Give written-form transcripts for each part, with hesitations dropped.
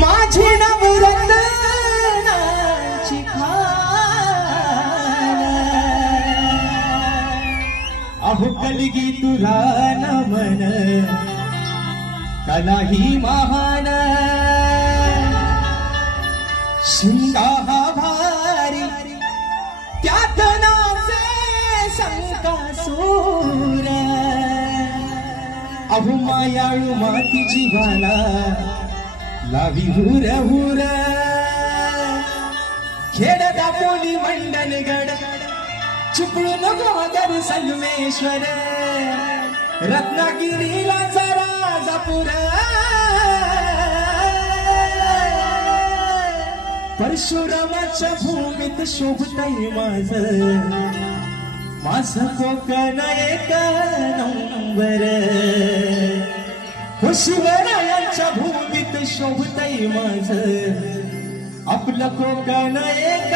माझी नवरत्नाची खान अहो कलगी तुला नमन का नाही महान शिंगा हा भारी त्यात नाचे संकासूर अहो मायाळू माती जीवाला लावी हुर हुर खेड दापोली मंडन गड चिपळू नको गर संगमेश्वर रत्नागिरीला राजापूर परशुरामाच्या भूमीत शोभताय माझं कोकण एक नंबर हो शिवरायांच्या भूमीत शोभताय आपलं कोकण एक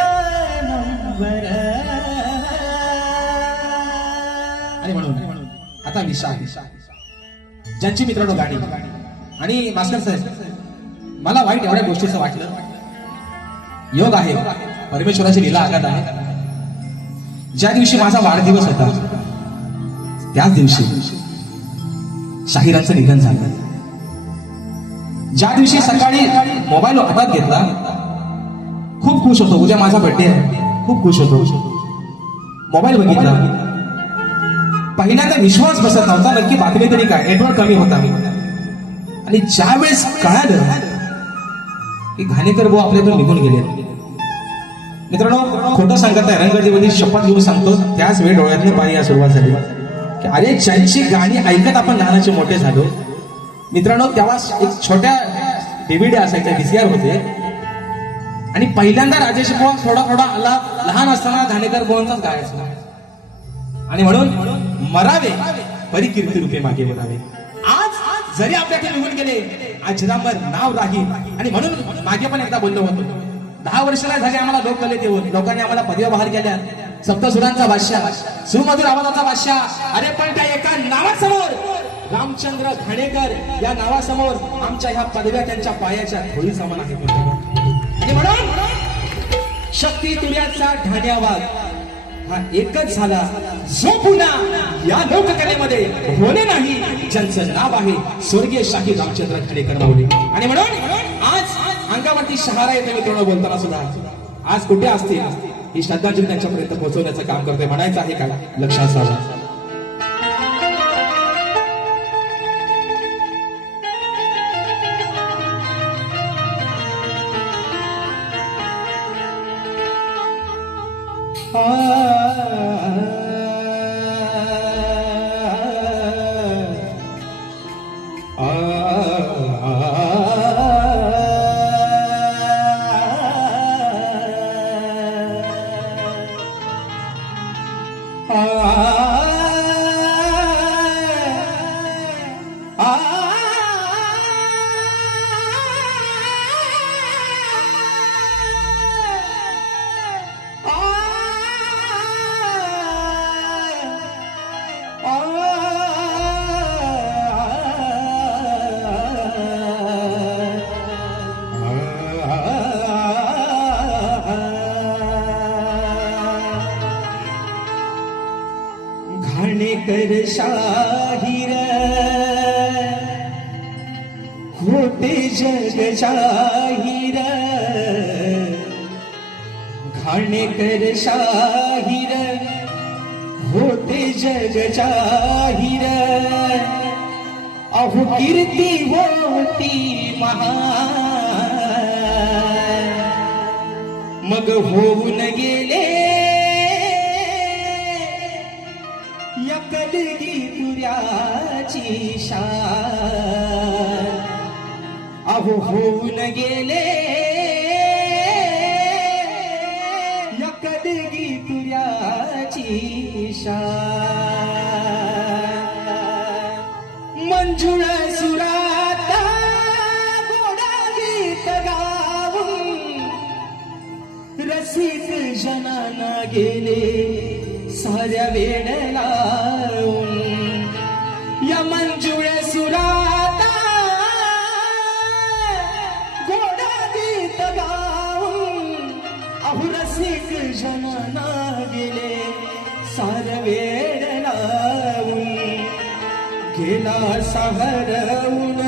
नंबर आणि म्हणून आता विषय ज्यांची मित्रांनो गाणी आणि मास्टर साहेब मला वाईट एवढ्या गोष्टीचं वाटलं योग आहे परमेश्वराची लीला आघात आहे ज्या दिवशी माझा वाढदिवस होता त्याच दिवशी शाहिरांचं निधन झालं ज्या दिवशी सकाळी मोबाईल हातात घेतला खूप खुश होतो उद्या माझा बर्थडे आहे खूप खुश होतो मोबाईल बघितला पहिल्यांदा विश्वास बसत नव्हता नक्की बातमी तरी काय नेटवर्क कमी होता आणि ज्यावेळेस कळालं की घाणेकर भाऊ आपल्यातून निघून गेले मित्रांनो खोटं सांगत नाही रंगदेवती शपथ घेऊन सांगतो त्याच वेळ डोळ्यातली पाणी सुरुवात झाली की अरे ज्यांची गाणी ऐकत आपण लहानाचे मोठे झालो मित्रांनो तेव्हा एक छोट्या डीव्हीडी असायच्या VCR होते आणि पहिल्यांदा राजेश बुवा थोडा थोडा आला लहान असताना घाणेकर बुवांचाच गायचा आणि म्हणून मरावे परी कीर्ती रूपे मागे वळावे आज जरी आपल्याकडे निघून गेले अजरामर नाव राहील आणि म्हणून मागे पण एकदा बोललो होतो 10 वर्षाला झाले आम्हाला लोककलेत येऊन लोकांनी आम्हाला पदव्या बहाल केल्या सप्तसुरांचा बादशाह सुमधुर आवाजाचा बादशाह अरे पण त्या एका नावासमोर रामचंद्र घाणेकर या नावासमोर आमच्या ह्या पदव्या त्यांच्या पायाच्या धुळी समान आहेत आणि म्हणून शक्ती तुर्याचा ढाण्यावाद हा एकच झाला जो पुन्हा या लोककलेमध्ये होणे नाही ज्यांचं नाव आहे स्वर्गीय शाही रामचंद्र घाणेकर माऊली आणि म्हणून आज अंगावरती शहारा येते मित्रांनो बोलताना सुद्धा आज कुठे असतील ही श्रद्धांजली त्यांच्यापर्यंत पोहोचवण्याचं काम करते म्हणायचं आहे का लक्षात असावं घाणेकर शाहीर होते जग जाहीर घाणेकर शाहीर होते जग जाहीर अहो कीर्ती होती महान मग होऊन गेले कलगी तुर्याची शान अहो होऊन गेले या कलगी तुर्याची शान मंजुळ सुराता गोडा गीत गाऊन रसिक जनाना गेले साऱ्या वेळ लावून या मंजुळ सुराता सहरवून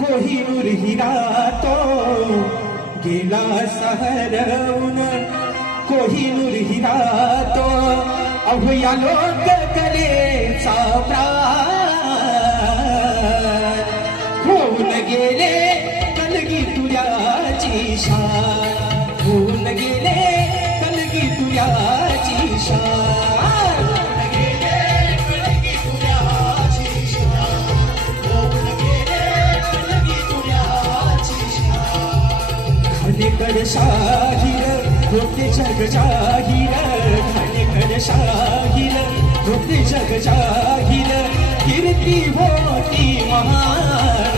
कोहिनूर हिरा तो गेला सहरवून कोहिनूर हिरा तो अवया लोक कलेचा प्राण होऊन गेले कलगी तुझ्याची शान होऊन गेले कलगी तुझ्याची शान होऊन गेले कलगी तुझ्याची शान होऊन गेले कलगी तुझ्याची शान खानेकर शाहीर होते जग जाहीर खानेकर शाहीर होते जग जाहीर कीर्ती होती महान